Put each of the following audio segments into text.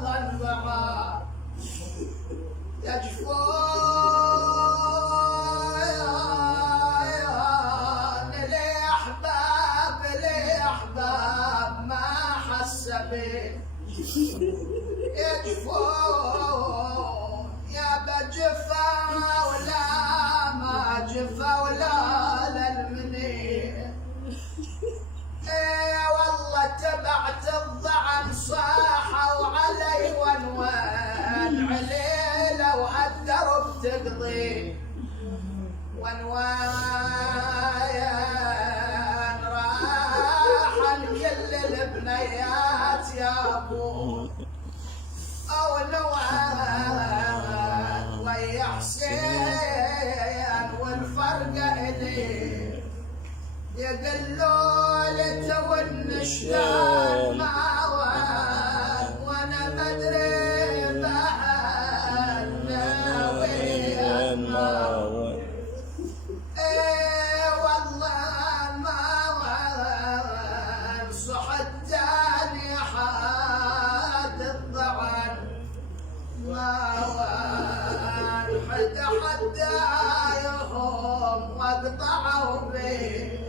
ضنبعا يجفون الأحباب ما حس به يجفون يا بجفا ولا ما جفا ولا للمنين والله تبعت الضعن صاحوا علي ونوان عليله وهالدرب تقضي ونوان راحن كل البنيات يا ابو او نوان ويا حسين والفرق الي يقولوا لته والنشلان معوان وانا مدري بهالنا وين معوان والله معوان صحتاني حاد الضعن معوان حدايهم واقطعوا بيه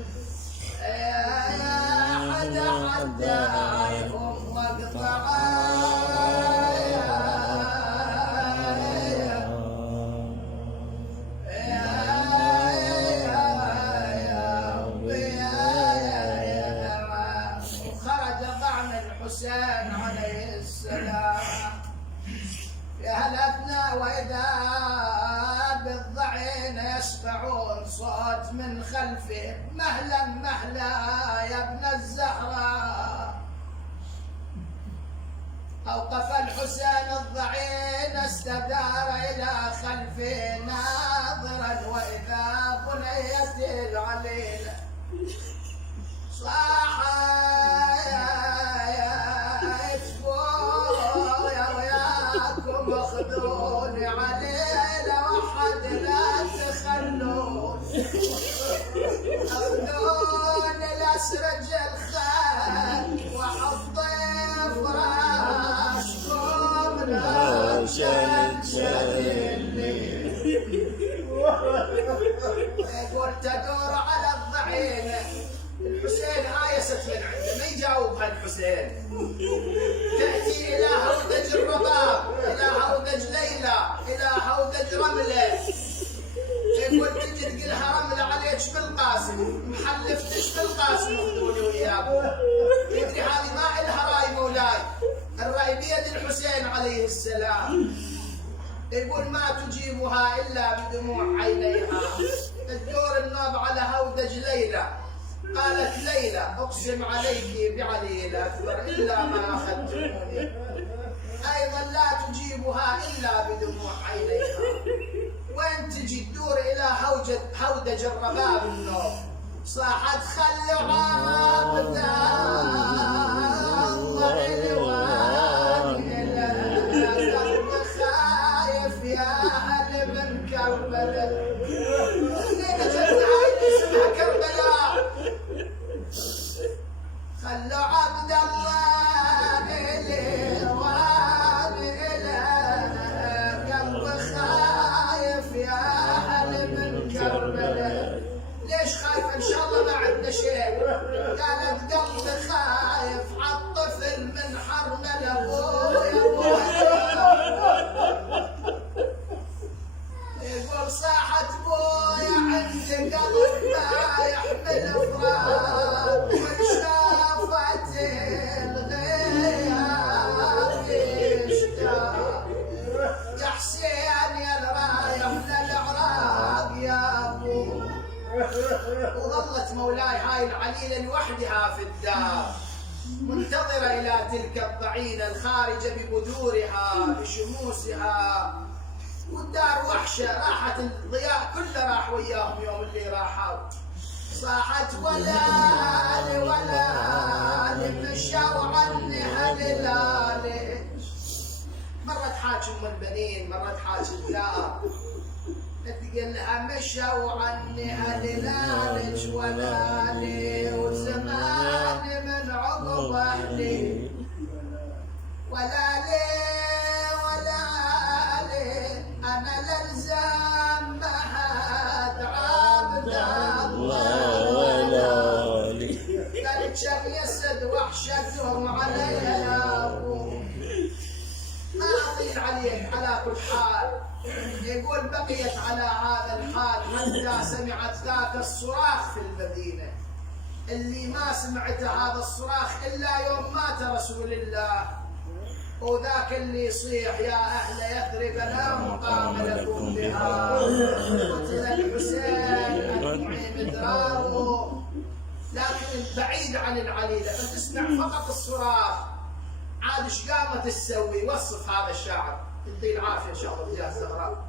حدايهم وخرج ضعن الحسين عليه السلام في هالأثناء وإذا بالضعين يسمعون صوت من خلفه مهلا مهلا يا ابن الزهراء أوقف الحسين الضعين استدار إلى خلفه ناظرا وإذا بنيته العليلة صاح اخذوني علينا وحد لا تخلون اخذوني لاسرج الخيل وحطي فراشكم ناشد يقول تدور على الضعين الحسين آيست من عنده ما يجاوبها الحسين تأتي إلى هودج الرباب إلى هودج ليلى إلى هودج رملة يقول تجي تقلها رملة عليك بالقاسم محلفتش بالقاسم اخذوني وياكم يدري هذه ما إلها رأي مولاي الرأي بيد الحسين عليه السلام يقول ما تجيبها إلا بدموع عينيها تدور النوب على هودج ليلى قالت ليلى أقسم عليك بعلي الأكبر إلا ما أخذتموني أيضا لا تجيبها إلا بدموع عينيها وين تجي تدور إلى هودج الرباب النوم صاحت خلوا عابدا خايف يا أهل من كربلاء اسمها كربلاء خلوا عبد الله إليه وإليه قلب خايف يا أهل من كربلاء ليش خايف إن شاء الله ما عندنا شيء قالت قلب خايف عالطفل من حرمل أبويا يقول صاحت بويا عندي قلب ما يحمل فراق وشافت الغياب يشتاق يا حسين يا الرايح للعراق يا ابو وظلت مولاي هاي العليله لوحدها في الدار منتظره الى تلك الضعينه الخارجه ببذورها بشموسها والدار وحشه راحت الضياء كله راح وياهم يوم اللي راحوا صاحت ولا مشوا عني هلالي مرت حاج ام البنين مرت حاج الدار تقول لها مشوا عني هلالك ولا لي وزمان من عقب اهلي ولا لي كل حال يقول بقيت على هذا الحال حتى سمعت ذاك الصراخ في المدينة. اللي ما سمعت هذا الصراخ إلا يوم مات رسول الله، وذاك اللي يصيح يا أهل يثرب لا مقام لكم بها، قتل الحسين أدمعي مدراره. لكن بعيد عن العليلة فتسمع فقط الصراخ. عاد ايش قامت تسوي؟ وصف هذا الشاعر يعطيه العافية إن شاء الله بجاه الزهراء.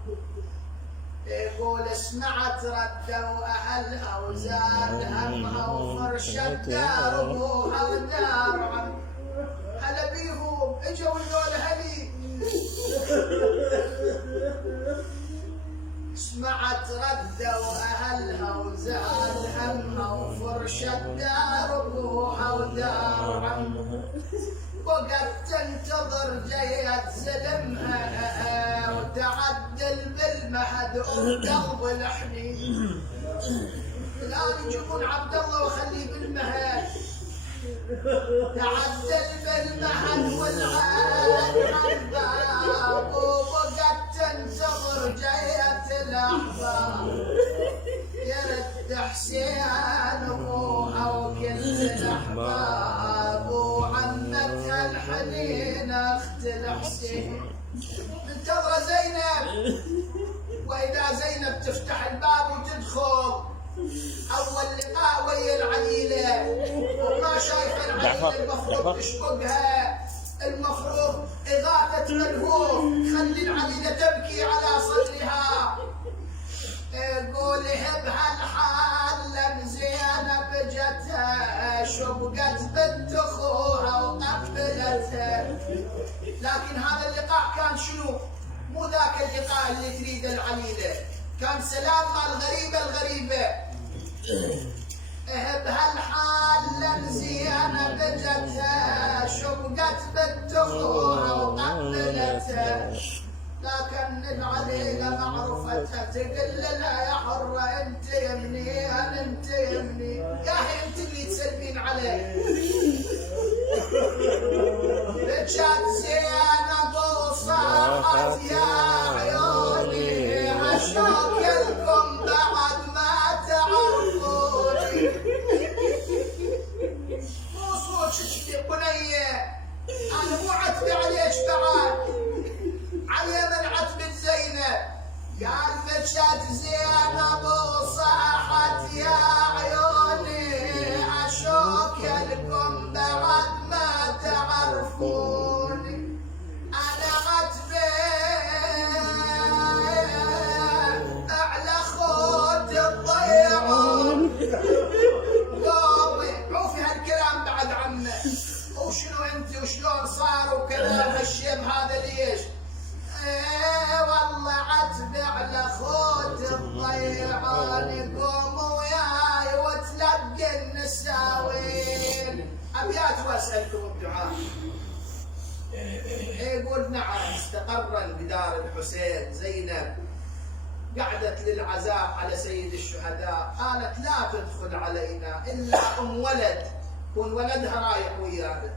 يقول سمعت ردوا أهلها وزاد همها وفرشت دار أبوها ودار هلا بيهم اجوا ذول هلي. سمعت ردوا أهلها وزاد همها وفرشت دار أبوها ودار عمها، وقد تنتظر جية زلمها وتعدل بالمهد وقلب الحنين. الآن يجيبون عبد الله وخليه بالمهد، تعدل بالمهد والعين عالباب، وقد تنتظر جية الأحباب. يرد حسين أبوها وكل الأحباب، وعمتها الحنين أخت الحسين. انتظر زينب، وإذا زينب تفتح الباب وتدخل أول لقاء ويا العليلة، وما شايفة العليلة المفروض تشبقها، المفروض إغاثة ملهوف خلي العليلة تبكي على صدرها. يقول هبها الحال لم زينب جتها، شبقت بنت أخوها وقبلتها. لكن هذا اللقاء كان شنو؟ مو ذاك اللقاء اللي تريد العليلة، كان سلام مع الغريبة. هبها الحال لم زينب جتها، شبقت بنت أخوها وقبلتها. لكن العليلة معروفتها تقول لها يا حرة انت يمني انت يمني، يا هي انت اللي تسلمين عليه. بجت زينب وصاحت يا عيوني، عشاق لكم بعد ما تعرفوني. مو صوتك بنية، انا مو عتبي عليك بعد، علي من عتبة زينب. قال بجت زينب وصاحت يا عيوني، عشوق لكم بعد ما تعرفوني. أنا عتبة أعلى خود الضيعون. قومي عوفي هالكلام بعد عمه، وشنو انت وشلون صار وكذا هالشيب هذا ليش؟ والله عتبة على خوت الضيعان، قوموا وياي وتلقى النساوين. أبيات وأسألكم الدعاء. يقول نعم استقرا بدار الحسين زينب، قعدت للعزاء على سيد الشهداء، قالت لا تدخل علينا إلا أم ولد، كون ولدها رايح ويانا،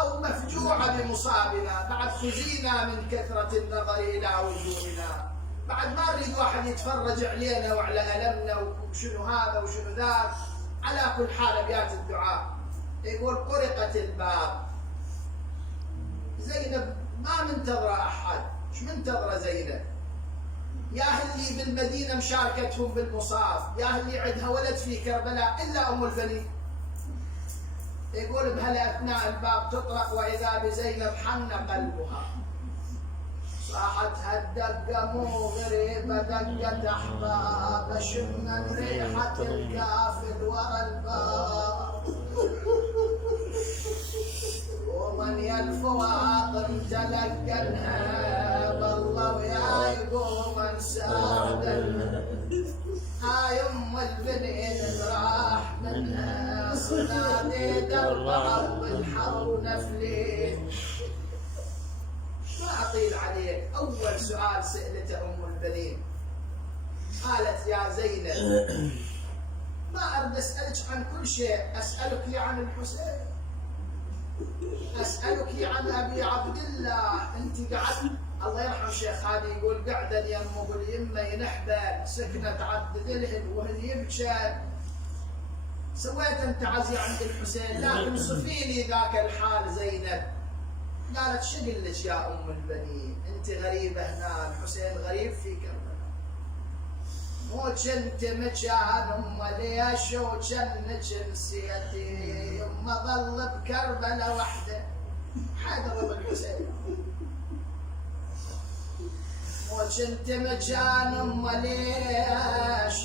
أو مفجوعة بمصابنا، بعد خزينا من كثرة النظر إلى وجوهنا، بعد ما نريد واحد يتفرج علينا وعلى ألمنا وشنو هذا وشنو ذاك. على كل حال أبيات الدعاء. يقول قرقت الباب. زينب ما منتظرة أحد، مش منتظرة زينب. يا اللي بالمدينة مشاركتهم بالمصاب، يا اللي عندها ولد في كربلاء إلا أم البنين. يقول بهلا أثناء الباب تطرق وإذا بزينب حن قلبها، صاحتها الدقة مو غريبة دقة أحباب، شم من ريحة الكافل ورا الباب، ومن الفواطم تلقنها بالله ويا يقوم انساعدنها. هاي ام البنين راح منها صنادي دربها بالحر نفلين. ما اطيل عليك، اول سؤال سالته ام البنين قالت يا زينب ما اريد اسالك عن كل شيء، اسالك عن الحسين. أسألك عن أبي عبد الله. أنت قعدت، الله يرحم شيخ هادي يقول قعدة اليم واليمة ينحبل سكنت عدد الهن وهن يبكى. سويت أنت عزي عند الحسين، لكن صفيني ذاك الحال زينب. قالت شقل لك يا أم البنين، أنت غريبة هنا، الحسين غريب في كربلاء. مو كنت مكان أم ليش وكنك نسيتي، يما ظل بكربلاء وحده حيدر ابن الحسين. مو كنت مكان أم ليش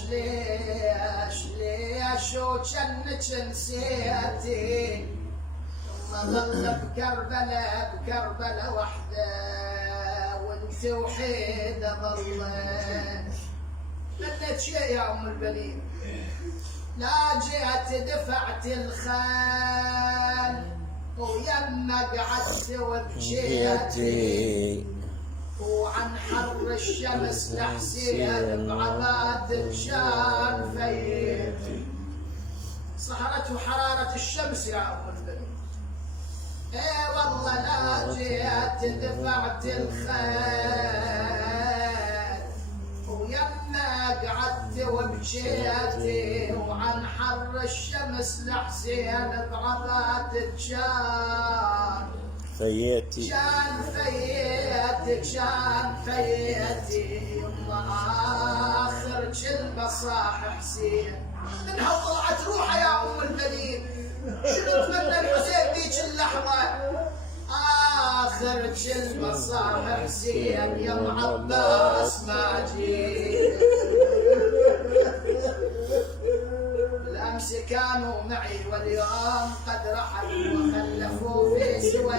وكنك نسيتي، ظل بكربلاء وحده وانت وحيده ظلت. منت شيء يا ام البنين، لا جيت دفعت الخال ويما قعدت وبكيتي، وعن حر الشمس لحسين بعباد شان فيتي. سهرته حرارة الشمس يا أم البنين. إيه والله لا جيت دفعت الخيل ويما قعدت وبكيتي، وعن حر الشمس لحسين بعباد شان فيتي. شان فيتي يما آخر كلمة صاح حسين. منها طلعت روحه يا أم البنين. شنو تمنى الحسين ذيك اللحظة؟ آخر كلمة صاح حسين يا ام عباس ما جيت. بالأمس كانوا معي واليوم قد رحلوا وخلفوا في سوى